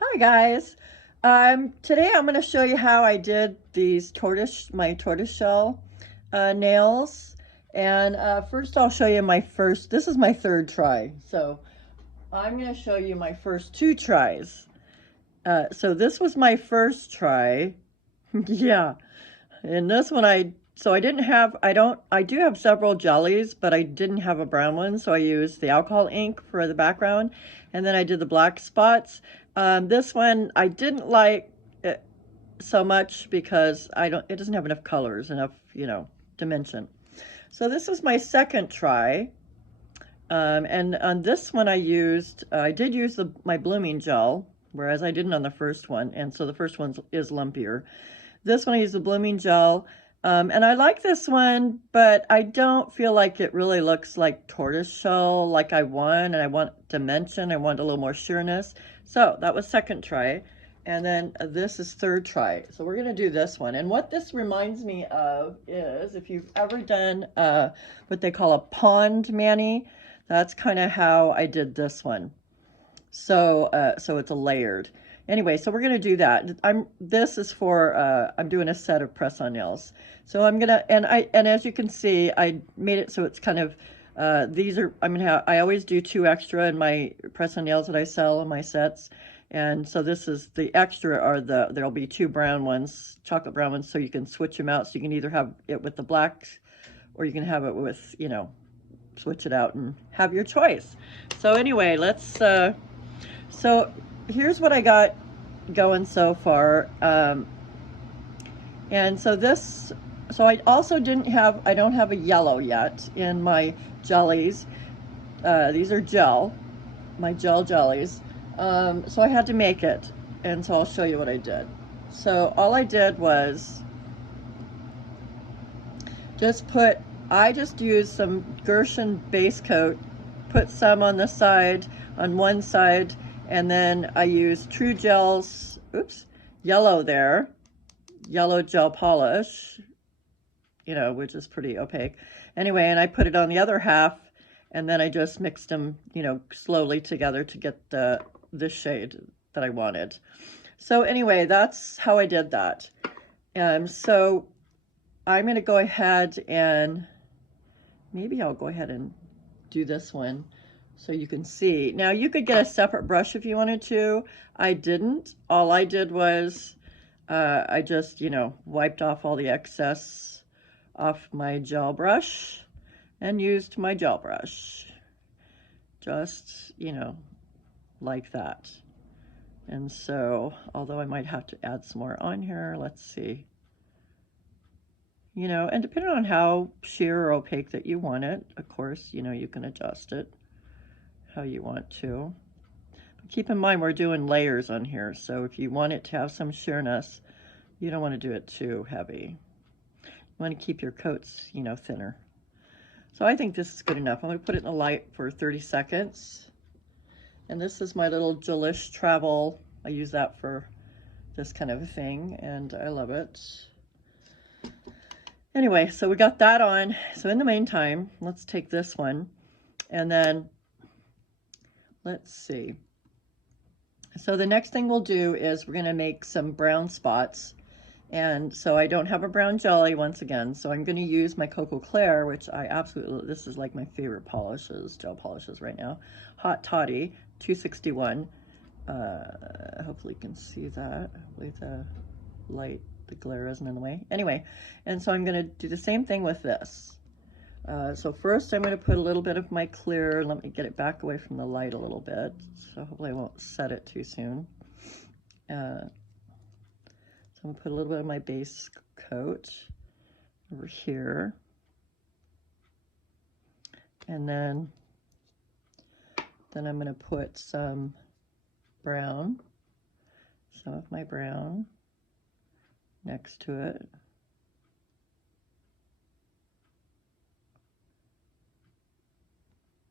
Hi guys. Today I'm going to show you how I did these my tortoiseshell nails. And first I'll show you this is my third try. So I'm going to show you my first two tries. So this was my first try. Yeah. And this one I do have several jellies, but I didn't have a brown one, so I used the alcohol ink for the background, and then I did the black spots. This one I didn't like it so much because it doesn't have enough colors, enough, dimension. So this was my second try. And on this one I did use my blooming gel, whereas I didn't on the first one, and so the first one is lumpier. This one I use the blooming gel, and I like this one, but I don't feel like it really looks like tortoiseshell like I want, and I want dimension, I want a little more sheerness. So that was second try, and then this is third try. So we're gonna do this one, and what this reminds me of is if you've ever done what they call a pond mani, that's kind of how I did this one. So it's a layered. Anyway, so we're gonna do that. This is for I'm doing a set of press-on nails. So I'm gonna and as you can see, I made it so it's kind of I always do 2 extra in my press-on nails that I sell in my sets. And so this is the extra there'll be 2 brown ones, chocolate brown ones, so you can switch them out. So you can either have it with the black or you can have it with, switch it out and have your choice. So anyway, so here's what I got going so far. And so I also I don't have a yellow yet in my jellies. These are my gel jellies. So I had to make it. And so I'll show you what I did. So all I did was I just used some Gershon base coat, put some on one side, and then I used True Gel's, yellow gel polish, which is pretty opaque. Anyway, and I put it on the other half, and then I just mixed them, slowly together to get this shade that I wanted. So anyway, that's how I did that. So I'm going to go ahead and maybe I'll go ahead and do this one so you can see. Now you could get a separate brush if you wanted to. I didn't. All I did was I just, wiped off all the excess off my gel brush and used my gel brush. Just, like that. And so, although I might have to add some more on here, let's see. And depending on how sheer or opaque that you want it, of course, you can adjust it how you want to. But keep in mind, we're doing layers on here, so if you want it to have some sheerness, you don't want to do it too heavy. You want to keep your coats, thinner. So I think this is good enough. I'm going to put it in the light for 30 seconds. And this is my little Gelish Travel. I use that for this kind of a thing, and I love it. Anyway, so we got that on. So in the meantime, let's take this one, and then let's see. So the next thing we'll do is we're going to make some brown spots. And so I don't have a brown jelly once again, so I'm going to use my Cocoa Clair, which this is like my favorite gel polishes right now. Hot Toddy 261. Hopefully you can see that. Hopefully the glare isn't in the way. Anyway, and so I'm going to do the same thing with this. So first I'm going to put a little bit of my clear. Let me get it back away from the light a little bit, so hopefully I won't set it too soon. So I'm going to put a little bit of my base coat over here. And then I'm going to put some of my brown next to it.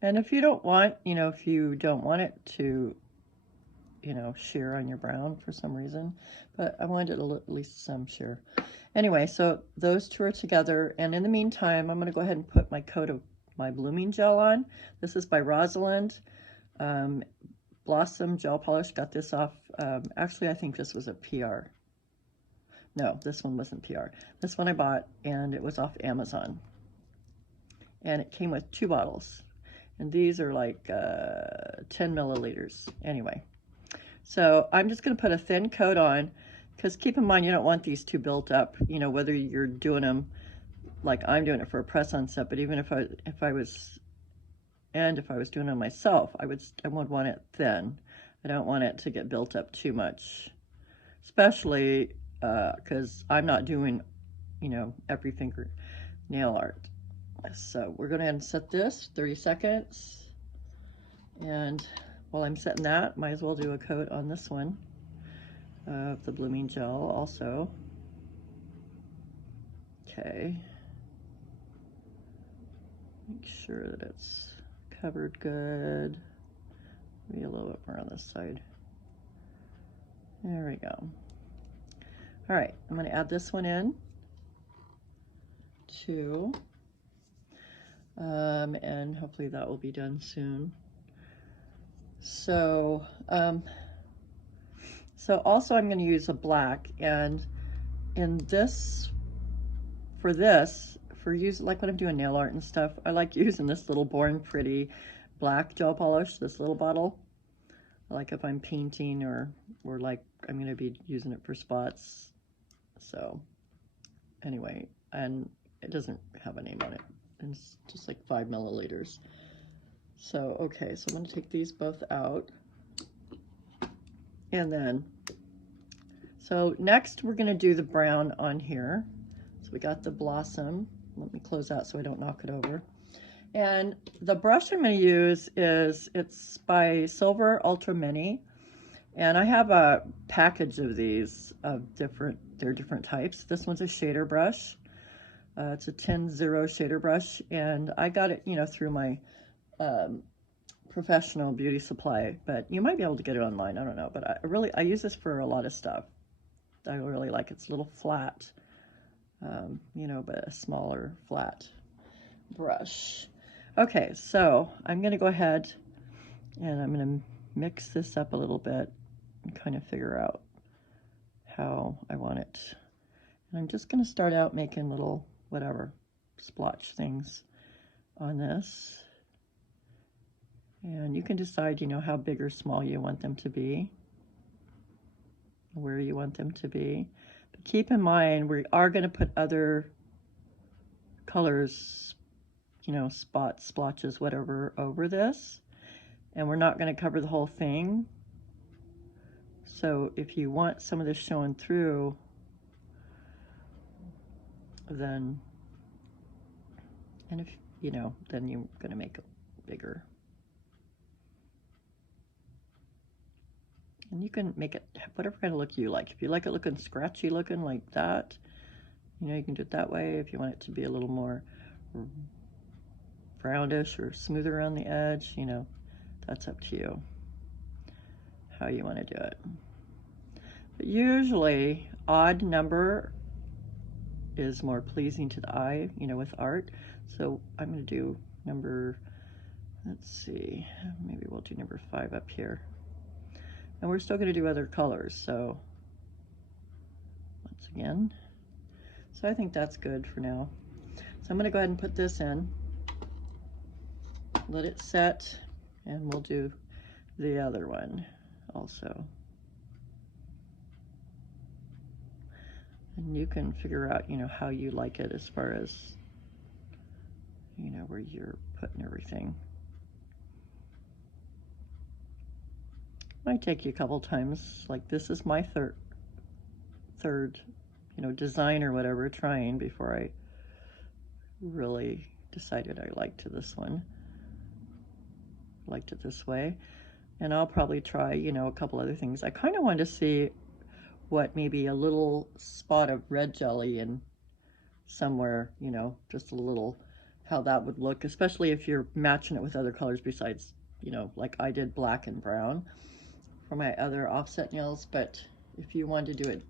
And if you don't want, it to, sheer on your brown for some reason, but I wanted at least some sheer. Anyway, so those two are together, and in the meantime, I'm going to go ahead and put my coat of my blooming gel on. This is by Rosalind. Blossom gel polish. Got this off, actually I think this was a PR. No, this one wasn't PR. This one I bought, and it was off Amazon. And it came with 2 bottles. And these are like 10 milliliters. Anyway, so I'm just going to put a thin coat on, because keep in mind you don't want these too built up, you know, whether you're doing them like I'm doing it for a press-on set, but even if I was doing it myself, I would want it thin. I don't want it to get built up too much, especially because I'm not doing, you know, every finger nail art. So we're going to set this 30 seconds, and while I'm setting that, might as well do a coat on this one of the blooming gel also. Okay, make sure that it's covered good. Maybe a little bit more on this side. There we go. All right, I'm going to add this one in too, and hopefully that will be done soon. So, so also I'm going to use a black, and in this, for use, like when I'm doing nail art and stuff, I like using this little Born Pretty black gel polish, this little bottle. Like if I'm painting or like I'm going to be using it for spots. So anyway, and it doesn't have a name on it. It's just like 5 milliliters. So, okay, so I'm going to take these both out. And then, so next we're going to do the brown on here. So we got the Blossom. Let me close out so I don't knock it over. And the brush I'm going to use it's by Silver Ultra Mini. And I have a package of these of they're different types. This one's a shader brush. It's a 10-0 shader brush, and I got it, you know, through my professional beauty supply, but you might be able to get it online. I don't know, but I use this for a lot of stuff. I really like it. It's a little flat, you know, but a smaller flat brush. Okay, so I'm going to go ahead and I'm going to mix this up a little bit and kind of figure out how I want it. And I'm just going to start out making little whatever splotch things on this. And you can decide, you know, how big or small you want them to be, where you want them to be. But keep in mind, we are going to put other colors, you know, spots, splotches, whatever, over this. And we're not going to cover the whole thing. So if you want some of this showing through, then, and if, you know, then you're going to make it bigger. And you can make it whatever kind of look you like. If you like it looking scratchy looking like that, you know, you can do it that way. If you want it to be a little more roundish or smoother around the edge, you know, that's up to you how you want to do it. But usually odd number is more pleasing to the eye, you know, with art. So I'm going to do number, let's see, maybe we'll do number 5 up here. And we're still going to do other colors, so once again, so I think that's good for now. So I'm going to go ahead and put this in, let it set, and we'll do the other one also. And you can figure out, you know, how you like it as far as, you know, where you're putting everything. Might take you a couple times. Like this is my third, you know, design or whatever, trying before I really decided I liked this one. Liked it this way. And I'll probably try, you know, a couple other things. I kind of wanted to see what maybe a little spot of red jelly in somewhere, you know, just a little, how that would look, especially if you're matching it with other colors besides, you know, like I did black and brown for my other offset nails. But if you wanted to do it,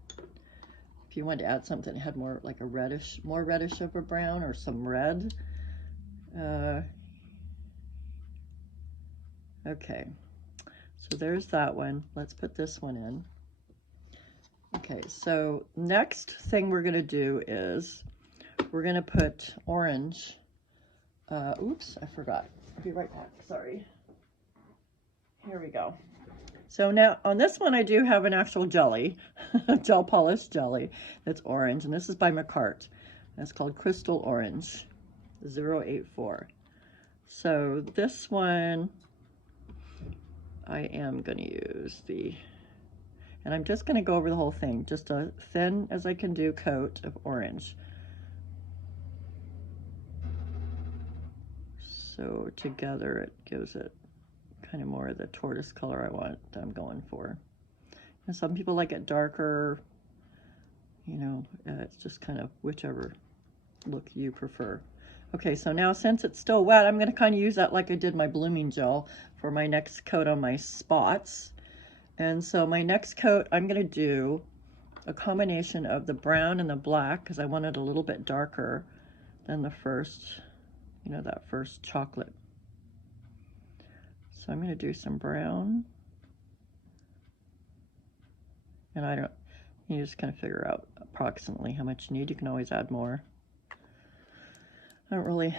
if you wanted to add something that had more like a reddish, more reddish of a brown or some red, okay. So there's that one. Let's put this one in. Okay, so next thing we're going to do is we're going to put orange. Oops, I forgot. I'll be right back. Sorry. Here we go. So now on this one I do have an actual jelly, gel polish jelly that's orange, and this is by McCart. It's called Crystal Orange 084. So this one I am going to use and I'm just going to go over the whole thing, just a thin as I can do coat of orange. So together it gives it kind of more of the tortoise color I'm going for. And some people like it darker, you know, it's just kind of whichever look you prefer. Okay, so now since it's still wet, I'm going to kind of use that like I did my blooming gel for my next coat on my spots. And so my next coat, I'm going to do a combination of the brown and the black because I want it a little bit darker than the first, you know, that first chocolate. So I'm going to do some brown. And you just kind of figure out approximately how much you need. You can always add more. I don't really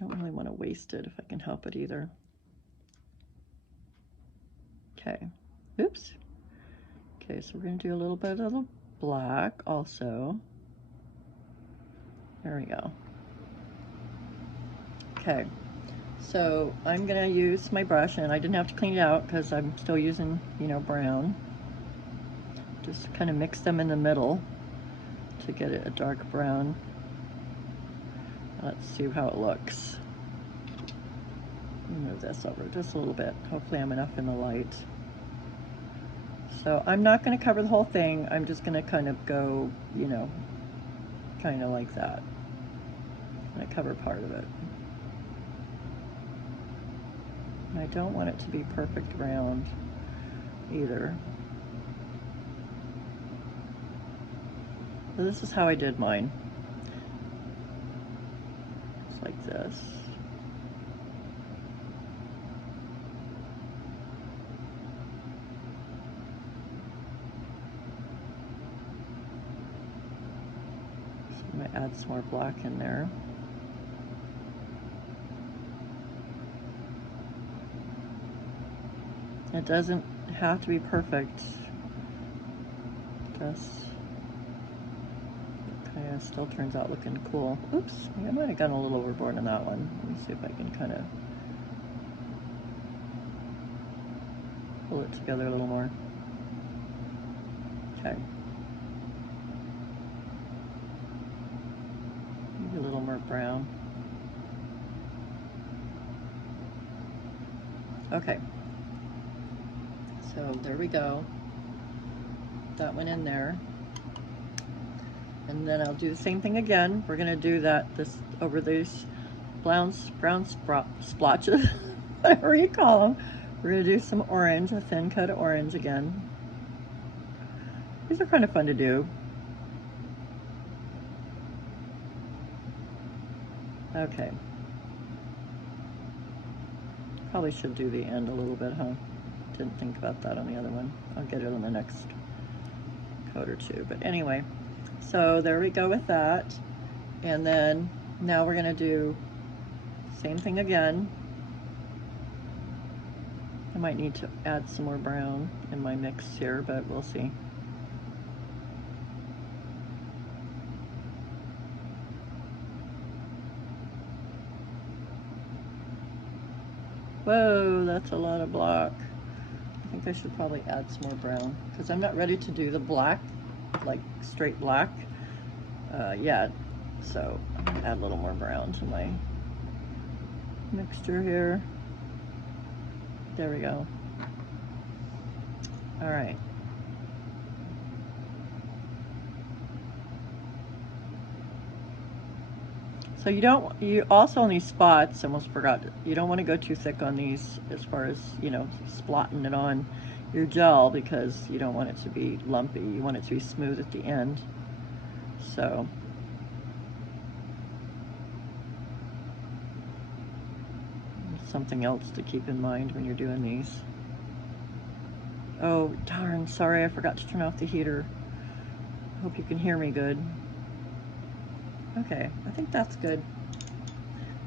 want to waste it if I can help it either. Okay. Oops. Okay, so we're going to do a little bit of the black also. There we go. Okay, so I'm going to use my brush, and I didn't have to clean it out because I'm still using, you know, brown. Just kind of mix them in the middle to get it a dark brown. Let's see how it looks. Move this over just a little bit. Hopefully I'm enough in the light. So I'm not going to cover the whole thing. I'm just going to kind of go, you know, kind of like that. And I cover part of it. And I don't want it to be perfect round either. So this is how I did mine. Just like this. I'm going to add some more black in there. It doesn't have to be perfect. Just kind of still turns out looking cool. Oops, I might have gone a little overboard on that one. Let me see if I can kind of pull it together a little more. Okay. Maybe a little more brown. Okay. So there we go. That went in there. And then I'll do the same thing again. We're gonna do this over these brown splotches, whatever you call them. We're gonna do some orange, a thin coat of orange again. These are kind of fun to do. Okay. Probably should do the end a little bit, huh? Didn't think about that on the other one. I'll get it on the next coat or two. But anyway, so there we go with that. And then now we're gonna do same thing again. I might need to add some more brown in my mix here, but we'll see. Whoa, that's a lot of black. I think I should probably add some more brown because I'm not ready to do the black, like straight black yet. So I'm gonna add a little more brown to my mixture here. There we go. All right. So you also on these spots, almost forgot, you don't want to go too thick on these as far as, you know, splotting it on your gel because you don't want it to be lumpy. You want it to be smooth at the end. So something else to keep in mind when you're doing these. Oh, darn, sorry, I forgot to turn off the heater. Hope you can hear me good. Okay, I think that's good.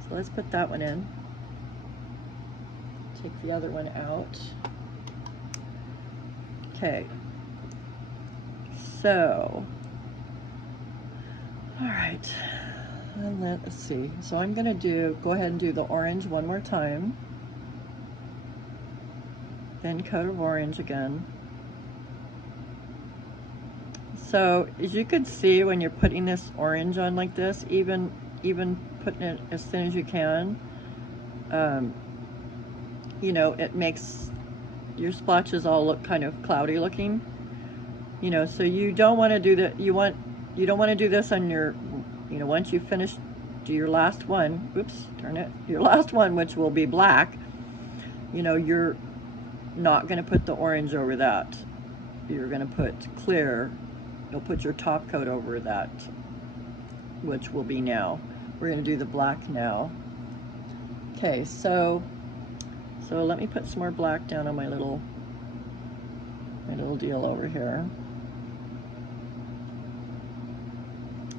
So let's put that one in. Take the other one out. Okay. So, all right. And let's see. So I'm gonna go ahead and do the orange one more time. Thin coat of orange again. So as you can see, when you're putting this orange on like this, even putting it as thin as you can, you know, it makes your splotches all look kind of cloudy looking. You know, so you don't want to do that. You don't want to do this on your, you know, once you finish, do your last one. Oops, turn it. Your last one, which will be black. You know, you're not going to put the orange over that. You're going to put clear. You'll put your top coat over that, which will be now. We're going to do the black now. Okay, so let me put some more black down on my little deal over here.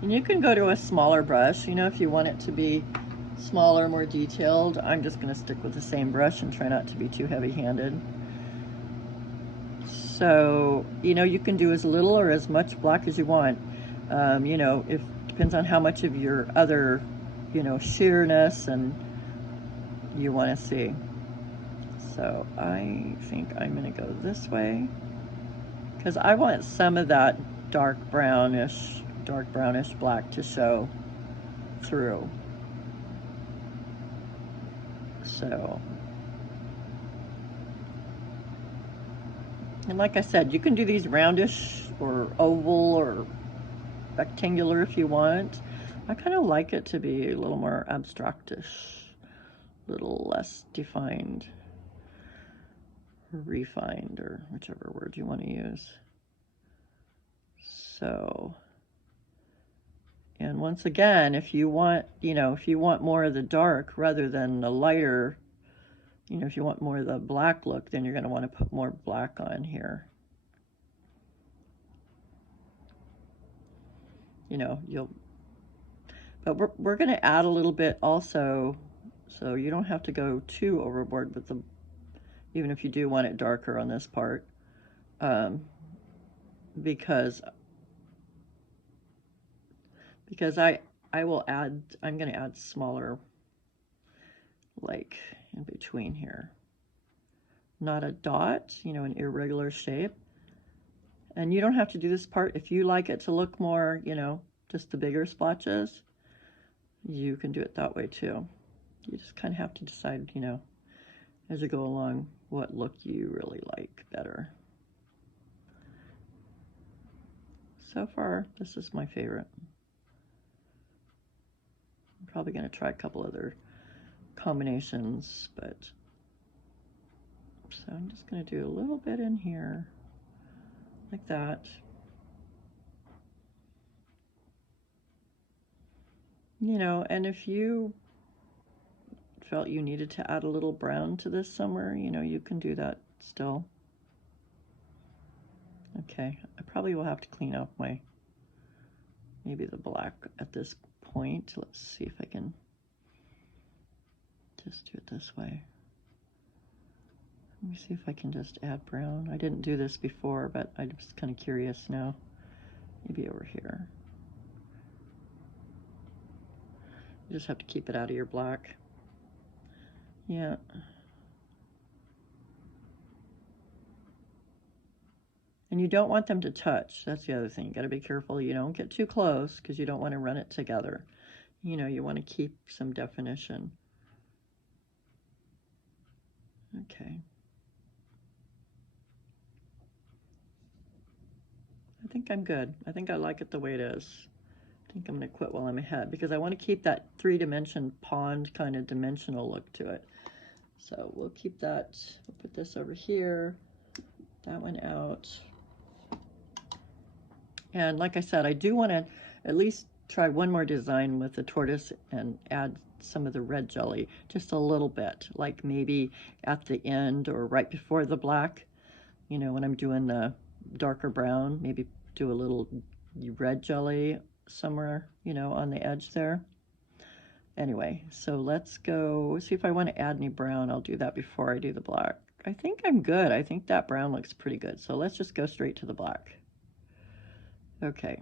And you can go to a smaller brush, you know, if you want it to be smaller, more detailed. I'm just going to stick with the same brush and try not to be too heavy-handed. So, you know, you can do as little or as much black as you want. You know, it depends on how much of your other, you know, sheerness and you want to see. So I think I'm going to go this way because I want some of that dark brownish black to show through. So, and like I said, you can do these roundish or oval or rectangular if you want. I kind of like it to be a little more abstractish, a little less defined, or refined, or whichever word you want to use. So, and once again, if you want, you know, if you want more of the dark rather than the lighter, you know, if you want more of the black look, then you're going to want to put more black on here. You know, but we're going to add a little bit also, so you don't have to go too overboard with even if you do want it darker on this part, because I will add, I'm going to add smaller, like in between here, not a dot, you know, an irregular shape. And you don't have to do this part. If you like it to look more, you know, just the bigger splotches, you can do it that way too. You just kind of have to decide, you know, as you go along, what look you really like better. So far, this is my favorite. I'm probably going to try a couple other combinations, but so I'm just going to do a little bit in here, like that. You know, and if you felt you needed to add a little brown to this somewhere, you know, you can do that still. Okay, I probably will have to clean up maybe the black at this point. Let's see if I can just do it this way. Let me see if I can just add brown. I didn't do this before, but I'm just kind of curious now. Maybe over here. You just have to keep it out of your black. Yeah. And you don't want them to touch. That's the other thing. You got to be careful you don't get too close because you don't want to run it together. You know, you want to keep some definition. Okay. I think I'm good. I think I like it the way it is. I think I'm going to quit while I'm ahead because I want to keep that 3-dimension pond kind of dimensional look to it. So we'll keep that. We'll put this over here, that one out. And like I said, I do want to at least try one more design with the tortoise and add some of the red jelly, just a little bit, like maybe at the end or right before the black. you know, when I'm doing the darker brown, maybe do a little red jelly somewhere, you know, on the edge there. Anyway, so let's go see if I want to add any brown. I'll do that before I do the black. I think I'm good. I think that brown looks pretty good. So let's just go straight to the black. Okay.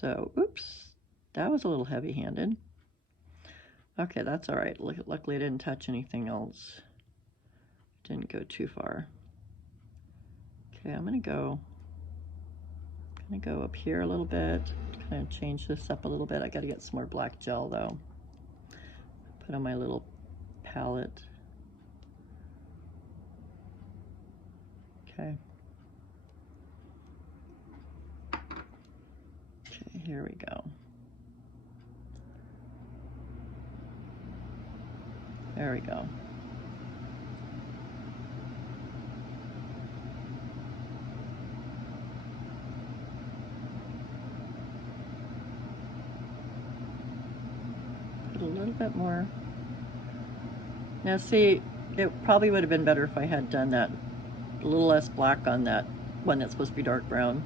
So, oops, that was a little heavy-handed. Okay, that's all right. Luckily I didn't touch anything else. Didn't go too far. Okay, I'm gonna go up here a little bit, kind of change this up a little bit. I gotta get some more black gel though. Put on my little palette. Okay. Okay, here we go. There we go. Put a little bit more. Now see, it probably would have been better if I had done that a little less black on that one that's supposed to be dark brown.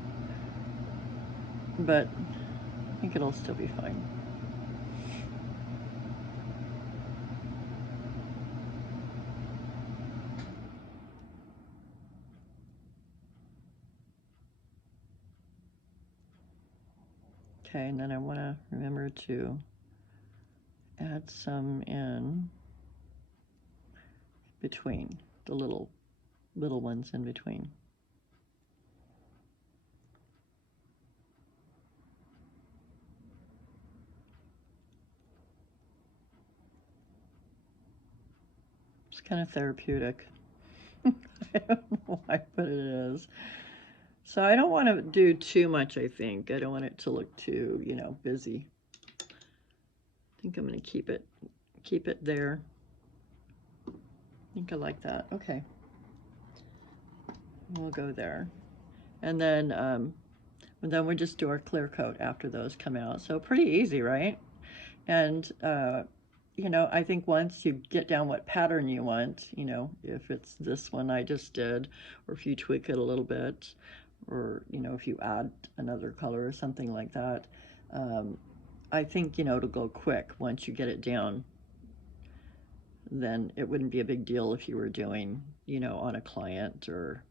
But I think it'll still be fine. Okay, and then I want to remember to add some in between, the little ones in between. It's kind of therapeutic. I don't know why, but it is. So I don't want to do too much, I think. I don't want it to look too, you know, busy. I think I'm going to keep it there. I think I like that. Okay. We'll go there. And then we just do our clear coat after those come out. So pretty easy, right? And you know, I think once you get down what pattern you want, you know, if it's this one I just did, or if you tweak it a little bit, or, you know, if you add another color or something like that, I think, you know, it'll go quick once you get it down. Then it wouldn't be a big deal if you were doing, you know, on a client or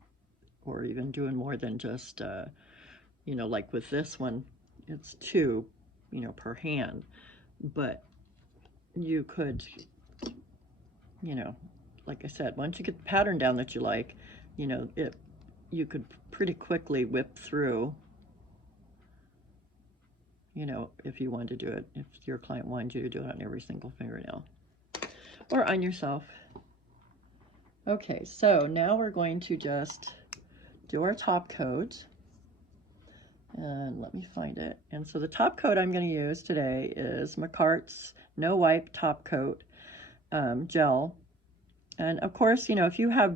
even doing more than just, you know, like with this one, it's 2, you know, per hand. But you could, you know, like I said, once you get the pattern down that you like, you know, you could pretty quickly whip through, you know, if you wanted to do it, if your client wanted you to do it on every single fingernail or on yourself. Okay, so now we're going to just do our top coat. And let me find it. And so the top coat I'm going to use today is McCart's No Wipe Top Coat gel. And of course, you know, if you have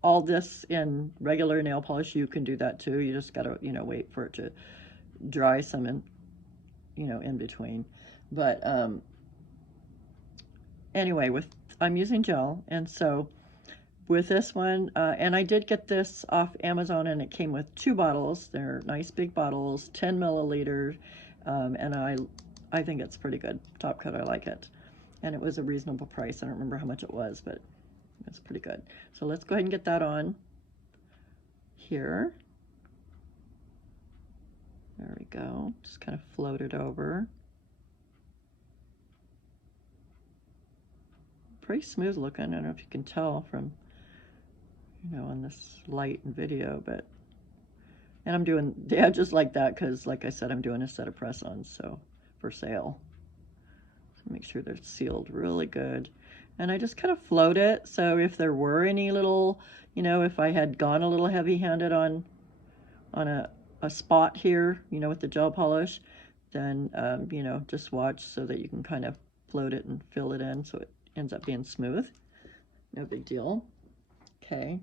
all this in regular nail polish, you can do that too. You just got to, you know, wait for it to dry some in, you know, in between. But anyway, I'm using gel, and so with this one, and I did get this off Amazon, and it came with 2 bottles. They're nice big bottles, 10 milliliters, and I think it's pretty good. Top coat, I like it. And it was a reasonable price. I don't remember how much it was, but it's pretty good. So let's go ahead and get that on here. There we go. Just kind of float it over. Pretty smooth looking. I don't know if you can tell from, you know, on this light and video, but, and I'm doing the edges like that because, like I said, I'm doing a set of press-ons, so for sale. So make sure they're sealed really good. And I just kind of float it, so if there were any little, you know, if I had gone a little heavy-handed on a spot here, you know, with the gel polish, then, you know, just watch so that you can kind of float it and fill it in so it ends up being smooth. No big deal. Okay.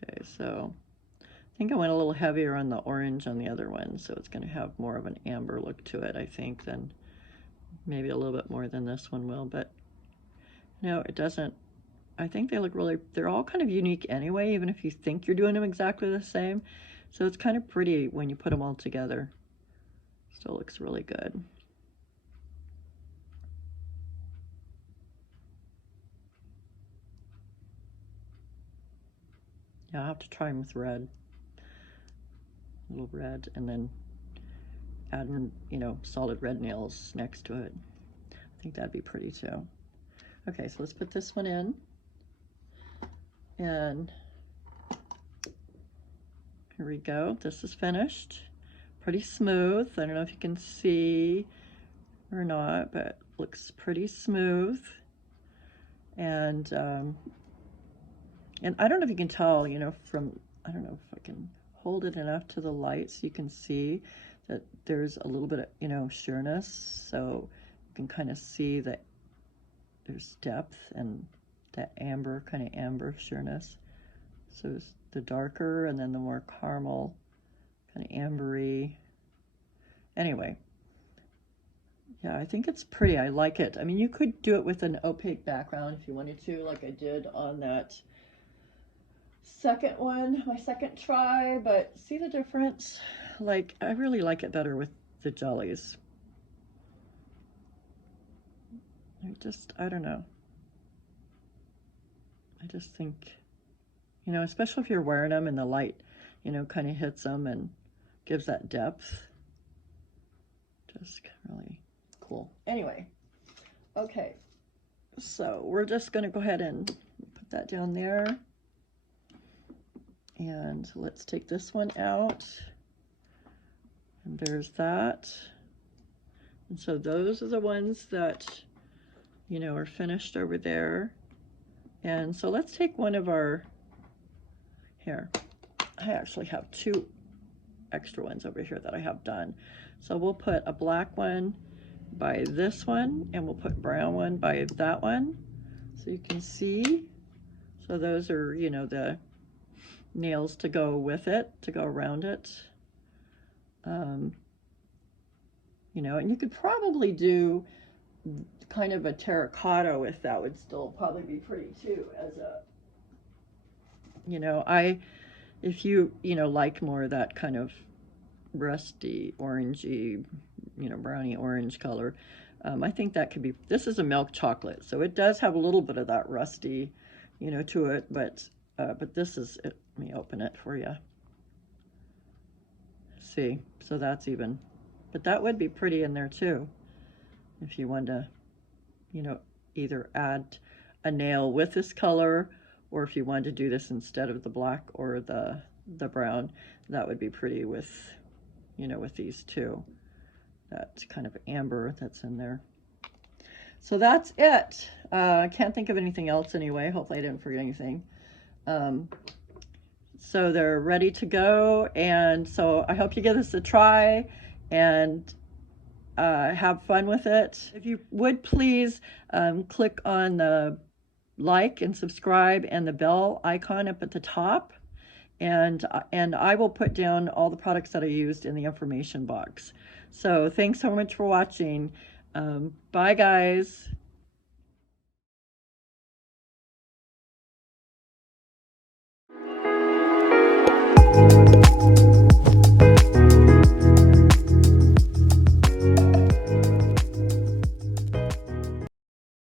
Okay, so think I went a little heavier on the orange on the other one, so it's going to have more of an amber look to it, I think, than maybe a little bit more than this one will, but no, it doesn't. I think they look really, they're all kind of unique anyway, even if you think you're doing them exactly the same. So it's kind of pretty when you put them all together. Still looks really good. Yeah, I'll have to try them with red. A little red, and then add in, you know, solid red nails next to it. I think that'd be pretty too. Okay, so let's put this one in. And here we go. This is finished. Pretty smooth. I don't know if you can see or not, but looks pretty smooth. And I don't know if you can tell, you know, from, I don't know if I can hold it enough to the light so you can see that there's a little bit of, you know, sheerness. So you can kind of see that there's depth and that amber, kind of amber sheerness. So it's the darker and then the more caramel, kind of ambery. Anyway, yeah, I think it's pretty. I like it. I mean, you could do it with an opaque background if you wanted to, like I did on that second one, my second try, but see the difference? Like, I really like it better with the jellies. I don't know. I just think, you know, especially if you're wearing them and the light, you know, kind of hits them and gives that depth. Just really cool. Anyway, okay, so we're just going to go ahead and put that down there. And let's take this one out. And there's that. And so those are the ones that, you know, are finished over there. And so let's take one of our, here, I actually have two extra ones over here that I have done. So we'll put a black one by this one, and we'll put brown one by that one. So you can see, so those are, you know, the nails to go with it, to go around it. You know, and you could probably do kind of a terracotta with that, would still probably be pretty too, as a, you know, if you, you know, like more of that kind of rusty, orangey, you know, browny orange color, I think that could be, this is a milk chocolate, so it does have a little bit of that rusty, you know, to it, but this is it. Let me open it for you. See, so that's even, but that would be pretty in there too, if you want to, you know, either add a nail with this color, or if you wanted to do this instead of the black or the brown, that would be pretty with, you know, with these two. That kind of amber that's in there. So that's it. I can't think of anything else anyway. Hopefully I didn't forget anything. So they're ready to go, and so I hope you give this a try and have fun with it. If you would please click on the like and subscribe and the bell icon up at the top, and I will put down all the products that I used in the information box. So thanks so much for watching. Bye guys.